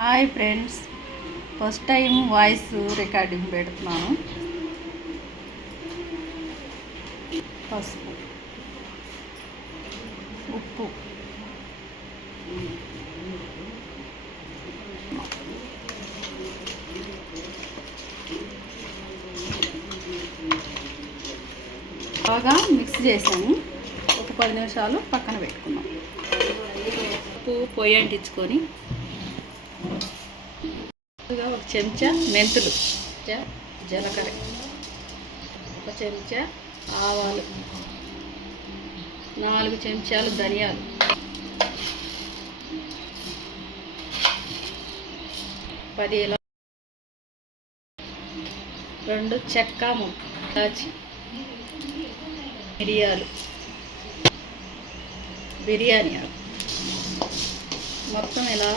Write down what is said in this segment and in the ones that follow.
Hi friends, first time voice recording పెడుతున్నాను. పసుపు, ఉప్పు, బాగా మిక్స్ చేసాము. ఒక 10 నిమిషాలు పక్కన పెట్టుకున్నాం. ఉప్పు పొయ్యి అంటించుకొని ఒక చెంచా మెంతులు, జీలకర్ర, ఒక చెంచా ఆవాలు, 4 చెంచాలు ధనియాలు, 10 2 చెక్క ముక్కాచి, మిరియాలు, బిర్యానీ ఆకు మొత్తం ఇలా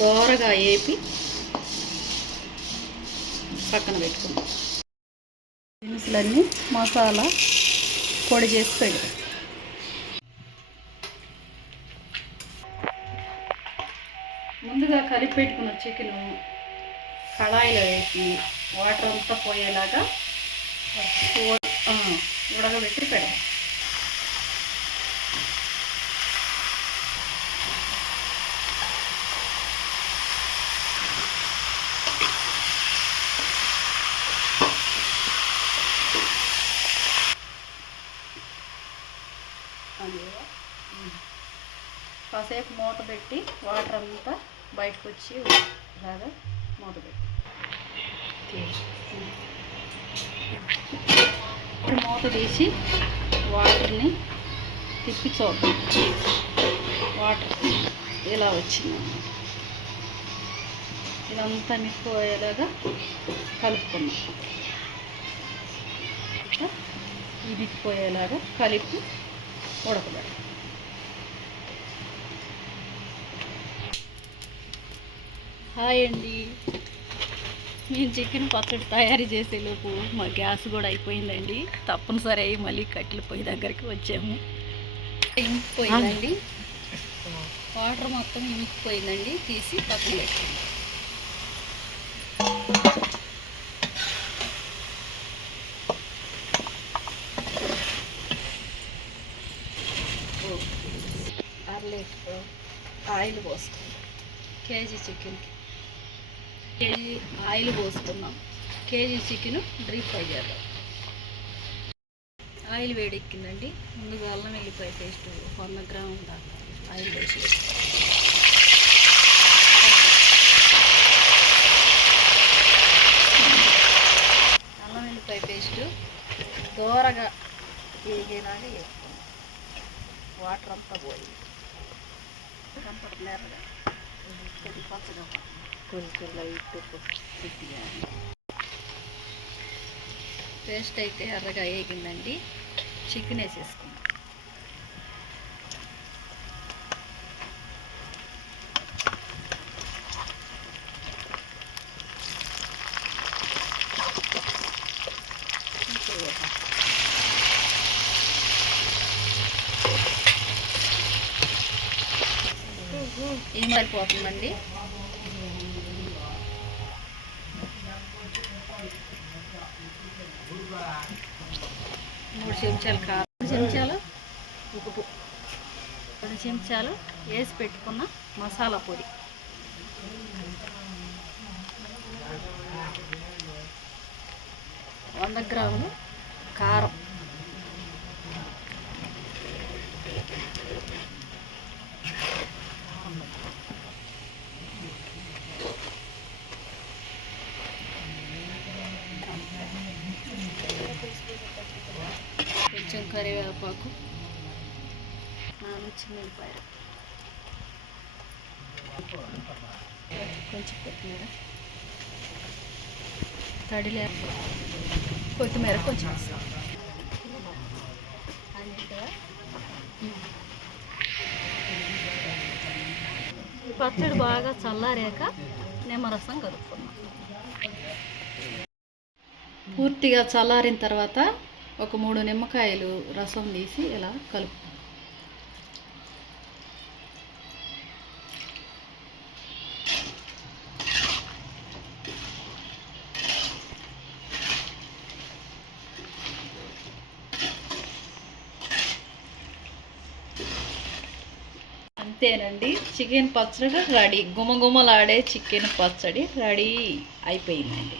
దోరగా వేపి పక్కన పెట్టుకున్నాం. దినుసులన్నీ మసాలా పొడి చేసి పెడతాం. ముందుగా కలిపి పెట్టుకున్న చికెను కళాయిలో వేసి వాటర్ అంతా పోయేలాగా ఉడకబెట్టి పెడతాం. కాసేపు మూత పెట్టి వాటర్ అంతా బయటకు వచ్చి ఇలాగా మూత పెట్టి మూత తీసి వాటర్ని తిప్పి చూద్దాం. వాటర్ ఇలా వచ్చిందన్నమాట. ఇదంతా మిక్కుపోయేలాగా కలుపుకున్నాం. ఇది మిక్కిపోయేలాగా కలిపి ఉడకబెట్టాలి. హాయ్ అండి, మేము చికెన్ పచ్చడి తయారు చేసేలోపు మా గ్యాస్ కూడా అయిపోయిందండి. తప్పనిసరి అయ్యి మళ్ళీ కట్టెల పొయ్యి దగ్గరికి వచ్చాము. ఇంకిపోయిందండి, వాటర్ మొత్తం ఇంకిపోయిందండి. తీసి పక్కన పెట్టాము. అరలీటర్ ఆయిల్ పోసుకుంటాం. కేజీ చికెన్కి కేజీ ఆయిల్ పోసుకున్నాం. కేజీ చికెన్ డీప్ ఫ్రై చేద్దాం. ఆయిల్ వేడెక్కిందండి. ముందుగా అల్లం వెల్లిపాయ పేస్ట్ 100 గ్రాముల దాకా ఆయిల్ వేసి అల్లం వెల్లిపాయ పేస్ట్ దూరగా వేగేలాగా వేసుకున్నాం. వాటర్ అంతా పోయి కనపడుతున్నారుగా, కొద్ది పచ్చగా కొంచెం లైట్ కొద్దిగా పేస్ట్ అయితే ఎర్రగా వేగిందండి. చికెన్ వేసేసుకున్నాం. ఏం సరిపోతుందండి. మూడు చెంచాలు కారం, 3 చెంచాలు ఉప్పు, 2 చెంచాలు వేసి పెట్టుకున్న మసాలా పొడి, 100 గ్రాములు కారం, కొంచెం కరివేపాకు, 4 చిన్నులపాయలు, కొంచెం కొత్తిమీర, తడిలే కొత్తిమీర కొంచెం వేస్తాం. పచ్చడి బాగా చల్లారాక నిమ్మరసం కలుపుకున్నాం. పూర్తిగా చల్లారిన తర్వాత ఒక 3 నిమ్మకాయలు రసం తీసి ఇలా కలుపు. అంతేనండి, చికెన్ పచ్చడి రెడీ. గుమగుమలాడే చికెన్ పచ్చడి రెడీ అయిపోయిందండి.